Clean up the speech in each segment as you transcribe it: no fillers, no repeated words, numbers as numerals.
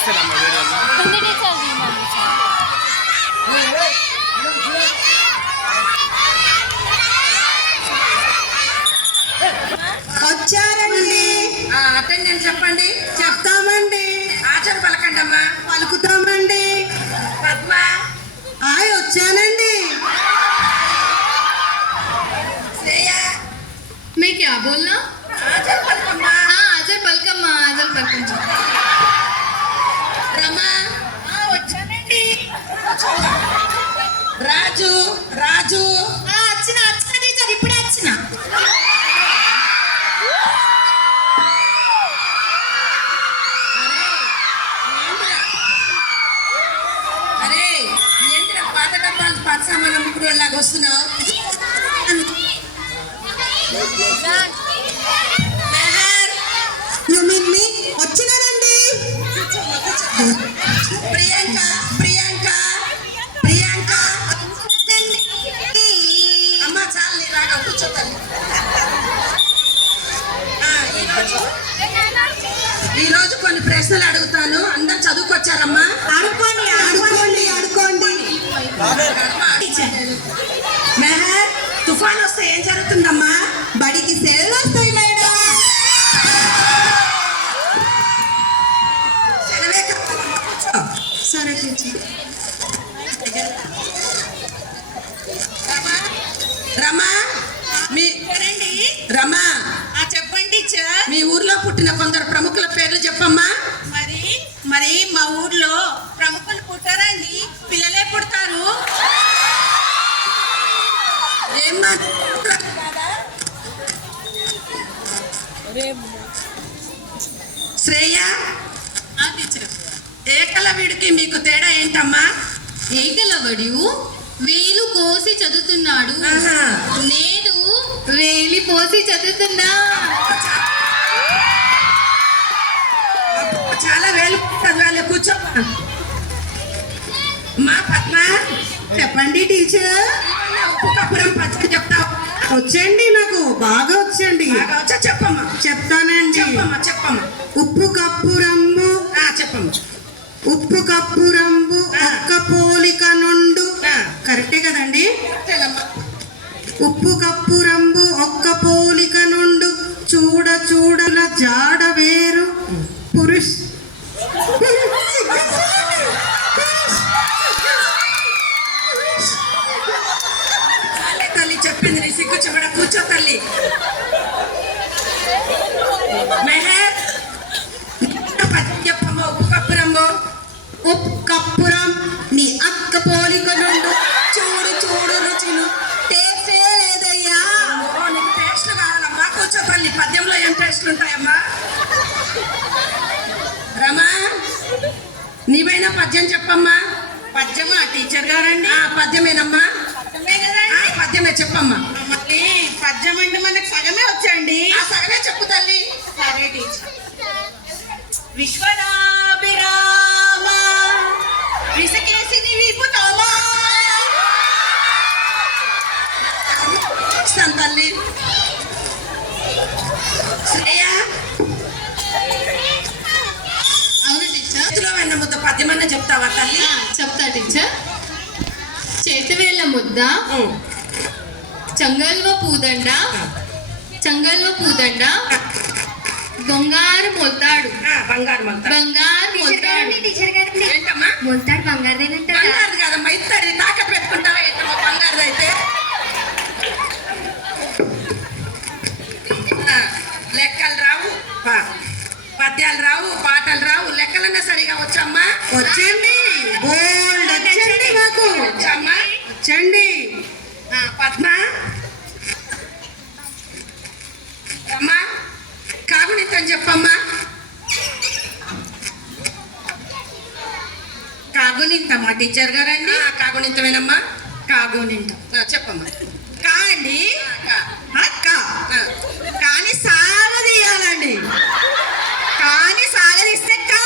కనిపిస్తారమ్మా వీడియోలో. వచ్చారండి. అటెండెన్స్ చెప్పండి. చెప్తామండి. ఆచరణ పలకండి అమ్మా. పలుకుతామండి. పద్మ వచ్చానండి. శ్రేయ मैं क्या बोलना? ఆచరణ పలకమ్మా. आजल पलकम्मा आजल पलकम्मा రమా వచ్చానండి. రాజు రాజు వచ్చిన టీచర్ ఇప్పుడే వచ్చిన. అరే ఏంటిరా పాత డబ్బాలు పాత సామాన్ ముగ్గురు లాగా వస్తున్నావు? వచ్చినానండి. ప్రియాంక ప్రియాంక ప్రియాంక అమ్మ చాలు నీ రాగా కూర్చోతాను. ఈరోజు కొన్ని ప్రశ్నలు అడుగుతాను. అందరు చదువుకొచ్చారమ్మా? ఆడుకోండి ఆడుకోండి ఆడుకోండి. మెహర్ తుఫాన్ వస్తే ఏం జరుగుతుందమ్మా? బడికి సెలవులు వస్తాయి మేడం. సరే టీచర్. రమా మీ రమా చెప్పండి టీచర్. మీ ఊర్లో పుట్టిన కొందరు ప్రముఖుల పేర్లు చెప్పమ్మా. మరి మా ఊర్లో ప్రముఖులు పుట్టారండి. పిల్లలే పుడతారు. ఏమ్మా శ్రేయ ఏకలవ్యుడికి మీకు తేడా ఏంటమ్మా? ఏకలవ్యుడు వేలు కోసి చదువుతున్నాడు. ఆహా. నేను వేలి పోసి చదువుతున్నా. చాలా వేలు చదవాలి. కూర్చో. మా పద్మ చెప్పండి టీచర్. ఉప్పు కప్పురం పచ్చడి చెప్తావు? వచ్చండి, నాకు బాగా వచ్చండి. బాగా వచ్చా? చెప్పమ్మా. చెప్తానండి. చెప్పమ్మా చెప్పమ్మా. ఉప్పు కప్పు రంబు చెప్పమ్మా. ఉప్పు కప్పు రంబు ఒక్క పోలిక నుండు. కరెక్టే కదండి? ఉప్పు కప్పు రంబు ఒక్క పోలిక నుండు చూడ చూడల జాడ వేరు పురుష్. తల్లి చెప్పింది నీ సిగ్గు చెమడ. కూర్చో తల్లి. మెహర్ చెప్పమ్మా. ఉప్పు కప్పురంబో. ఉప్పు కప్పురం నీ అక్క పోలిక నుండు చూడు చూడు రుచులు టేస్టే లేదయ్యా. నీకు టేస్ట్లు కావాలమ్మా. కూర్చో తల్లి. పద్యంలో ఏం టేస్ట్లు ఉంటాయమ్మా? రమా నీవైనా పద్యం చెప్పమ్మా. పద్యమా టీచర్ గారండి? పద్యమేనమ్మా. పద్యమే చెప్పమ్మా. మళ్ళీ పద్యం అంటే మనకు సగమే వచ్చండి. సగమే చెప్పు తల్లి. సరే టీచర్. విశ్వనాభిరామ విసకేసిని విపుతామా. తల్లి శ్రేయ అవును టీచర్. చేతిలో వెన్న ముద్ద పద్యమన్నా చెప్తావా తల్లి? చెప్తా టీచర్. చేతివేళ్ళ ముద్ద చంగల్వ పూదండ చంగల్వ పూదండ బంగారు మొల్తాడు బంగారు మొల్తాడు. బంగారు మొల్తాడు. ఏంటమ్మా? మొల్తాడు బంగారుదేనంట. బంగారు కాదమ్మా. ఇత్తడి తాకట్టు పెట్టుకుంటావా ఏంటమ్మా బంగారు అయితే? లెక్కలు రావు, పద్యాలు రావు, పాటలు రావు, లెక్కలన్నా సరిగా వచ్చమ్మా? వచ్చండి. బోల్డ్ వచ్చండి మాకు. వచ్చమ్మా? వచ్చండి. పద్మ అమ్మా కాగుణితం చెప్పమ్మా. కాగునింతమ్మా టీచర్ గారండి? కాగుణితమేనమ్మా. కాగునింతం చెప్పమ్మా. కా అండి. కానీ సాగదీయాలండి. కానీ సాగదీస్తే కా.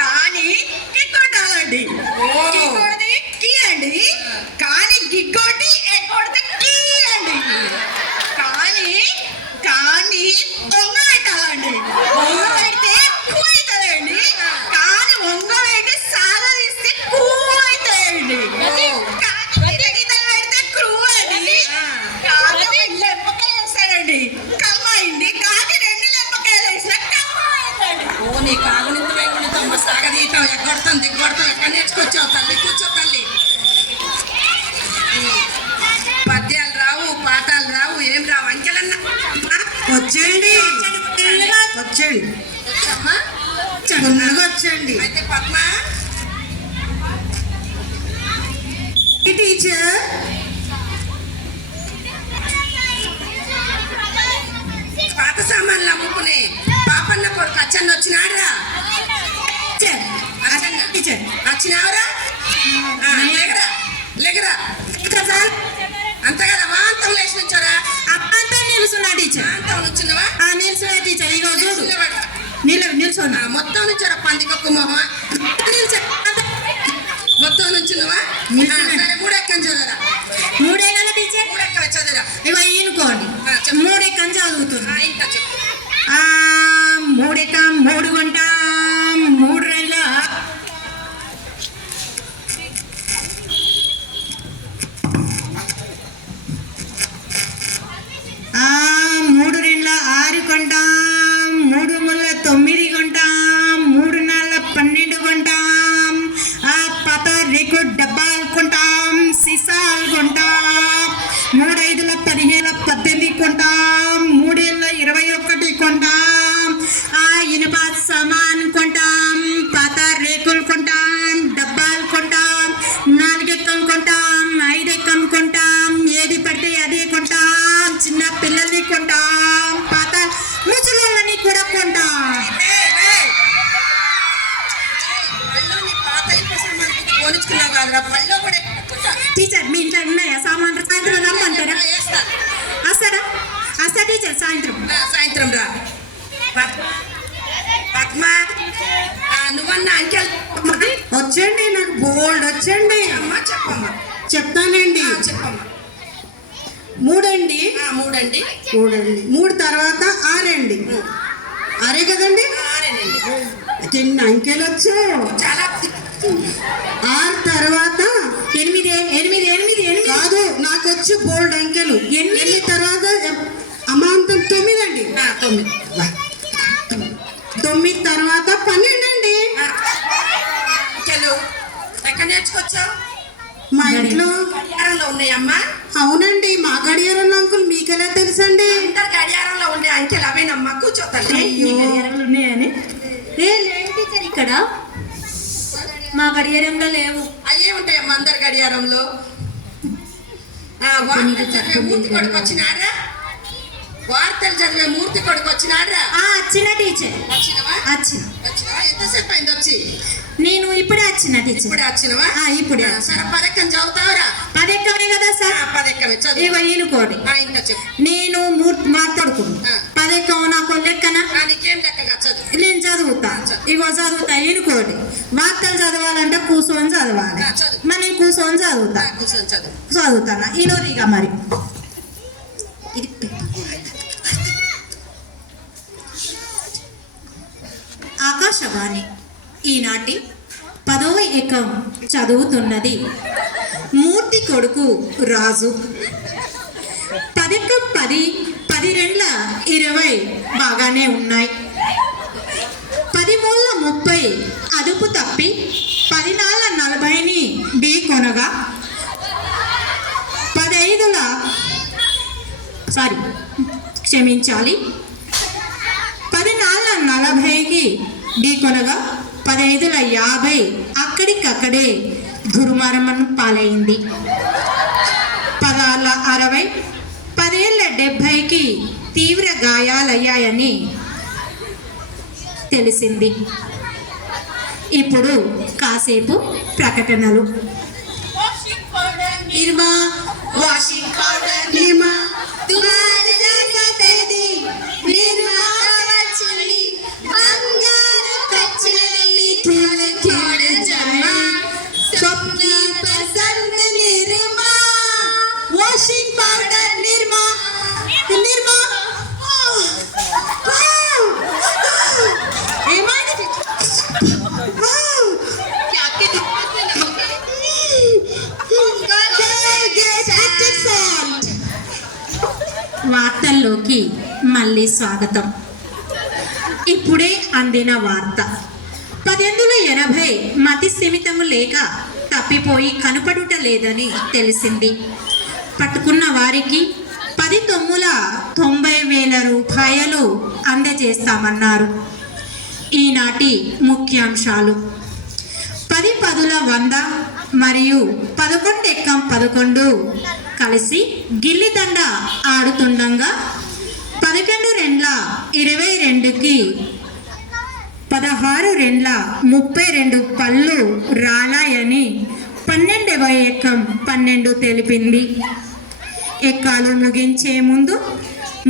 కానీ గిగ్గొట్టాలండి. గిగ్గొడితే కీ అండి. కానీ గిగ్గొట్టి ఎగ్గొడితే కీ అండి. కానీ కానీ దొంగ పెట్టాలండి. దొంగ పెడితే ఎక్కువ అవుతుందండి. వచ్చేయండి వచ్చేయండి వచ్చమ్మా ఫుల్గా వచ్చేయండి అయితే పద్మ టీచర్ పాత సామాన్లు అమ్ముకునే పాపన్న కొడుకు అచ్చన్న వచ్చినాడురా అచ్చన్న టీచర్ వచ్చినావురా లేకరా లేకరా అంత కదా మాంతం లేచి నుంచోరా అంతా నిలుస్తున్నా టీచర్ మాంతం నుంచున్నావా నిలుస్తున్నా టీచర్ ఇగో చూడు నిలబడు. నిల్చున్నా మొత్తం నుంచారా పందికొక్కు మొహమా మొత్తం నుంచున్నావా నిల్చున్నా. సరే మూడెక్కని చదువురా మూడే కదా టీచర్ మూడెక్క చదువురా ఇగో ఈనుకోండి చెప్పు. మూడెక్కని చదువుతున్నా ఇంకా చెప్పు మూడెక్క 3 గంట 3 నెలల మూడు రెండ్ల 6 కొంటాం 3 ముళ్ళ 9 కొంటాం 3 నాళ్ళ 12 కొంటాం పాత రేకు డబ్బాలు కొంటాం సీసాలు కొంటాం 3 5ల 15 18 కొంటాం 3 ఏళ్ళ 21 కొంటాం ఇనుప సామాన్ కొంటాం పాత రేకులు కొంటాం డబ్బాలు కొంటాం 4 ఎక్కం కొంటాం 5 ఎక్కం కొంటాం ఏది పడితే అదే కొంటాం చిన్న పిల్లల్ని కొంటాం పాత ముసలోళ్ళని కూడా కొంటాం పోనిచ్చుకున్నావు కాదురా పళ్ళు కూడా ఎక్కుంటా టీచర్ మీ ఇంట్లో ఉన్నాయా సామాన్లు సాయంత్రం రమ్మంటారా వస్తాడా వస్తా టీచర్ సాయంత్రం సాయంత్రం రా పద్మ నువ్వన్నా అంకెల్ వచ్చండి నాకు బోల్డ్ వచ్చండి అమ్మా చెప్పమ్మా చెప్తానండి చెప్పమ్మా 3 అండి 3 అండి 3 తర్వాత 6 అండి 6 కదండి ఆరేనండి చిన్న అంకెలు వచ్చు చాలా 6 తర్వాత 8 కాదు నాకు వచ్చి బోల్డ్ అంకెలు 8 తర్వాత అమాంతం 9 అండి 9 తర్వాత 12 అండి అంకెలు ఎక్కడ నేర్చుకొచ్చావు మా ఇంట్లో గడియారంలో ఉన్నాయమ్మా అవునండి మా గడియారం అంకుల్ మీకెలా తెలుసండి అందరు గడియారంలో ఉండే అంకెలు అవేనమ్మా కూర్చోతాను ఉన్నాయని లేదు టీచర్ ఇక్కడ మా గడియారంలో లేవు అయ్యే ఉంటాయమ్మా అందరు గడియారంలో వార్తలు చదివే మూర్తి కొడుకు వచ్చినారా వార్తలు చదివే మూర్తి కొడుకు వచ్చినారా వచ్చిన టీచర్ వచ్చినవా వచ్చిన వచ్చినవా ఎంతసేపు అయింది వచ్చి నేను ఇప్పుడే వచ్చిన టీచర్ ఇప్పుడే వచ్చినవా ఇప్పుడే సరే పదెక్కం చదువుతావురా 10 ఎక్కమే కదా సార్ పదెక్కమే చదువు ఇగో ఈనుకోండి ఇంకా చెప్పు నేను మాట్లాడుకున్నా 10 ఎక్కం నాకు లెక్కన నీకేం లెక్కగా చదువు నేను చదువుతా ఇగో చదువుతా ఈనుకోండి వార్తలు చదవాలంటే కూర్చొని చదవాలి చదువు. మరి నేను కూర్చొని చదువుతా కూర్చొని చదువు చదువుతానా ఈనోరిగా మరి ఇది ఆకాశవాణి ఈనాటి 10వ ఏకం చదువుతున్నది మూర్తి కొడుకు రాజు 10 10 10 రెండ్ల 20 బాగానే ఉన్నాయి 10 మూల 30 అదుపు తప్పి 10 నాళ్ళ 40ని ఢీ కొనగా 15ల క్షమించాలి 10 నాళ్ళ 40కి ఢీ కొనగా 15ల 50 అక్కడికక్కడే దుర్మరణం పాలైంది 10 60 10 70కి తీవ్ర గాయాలయ్యాయని తెలిసింది ఇప్పుడు కాసేపు ప్రకటనలు నిర్మా వాషింగ్ పౌడర్ నిర్మా దుబారా జగతేది నిర్మా వచ్చింది బంగారు పచ్చని తేల తేడ జమా సప్ని పసంద్ నిర్మా వాషింగ్ పౌడర్ నిర్మా నిర్మా ఏమైంది వార్తల్లోకి మళ్ళీ స్వాగతం. ఇప్పుడే అందిన వార్త 1880 మతి స్థిమితము లేక తప్పిపోయి కనపడుట లేదని తెలిసింది. పట్టుకున్న వారికి 10 తొమ్ముల 90,000 రూపాయలు అందజేస్తామన్నారు. ఈనాటి ముఖ్యాంశాలు: 10 పదుల 100 మరియు 11 ఎక్కం 11 కలిసి గిల్లిదండ ఆడుతుండగా 11 రెండ్ల 22కి 16 రెండ్ల 32 పళ్ళు రాలాయని 12వ ఎక్కం 12 తెలిపింది. ఎక్కాలు ముగించే ముందు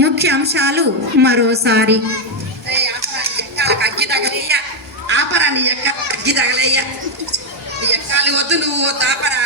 ముఖ్యాంశాలు మరోసారి. ఎక్కాలకు అగ్గి తగలయ్యా, ఆపరా నీ ఎక్కాలకు అగ్గి తగలయ్యా. నీ ఎక్కాలు వద్దు, నువ్వు తాపరా.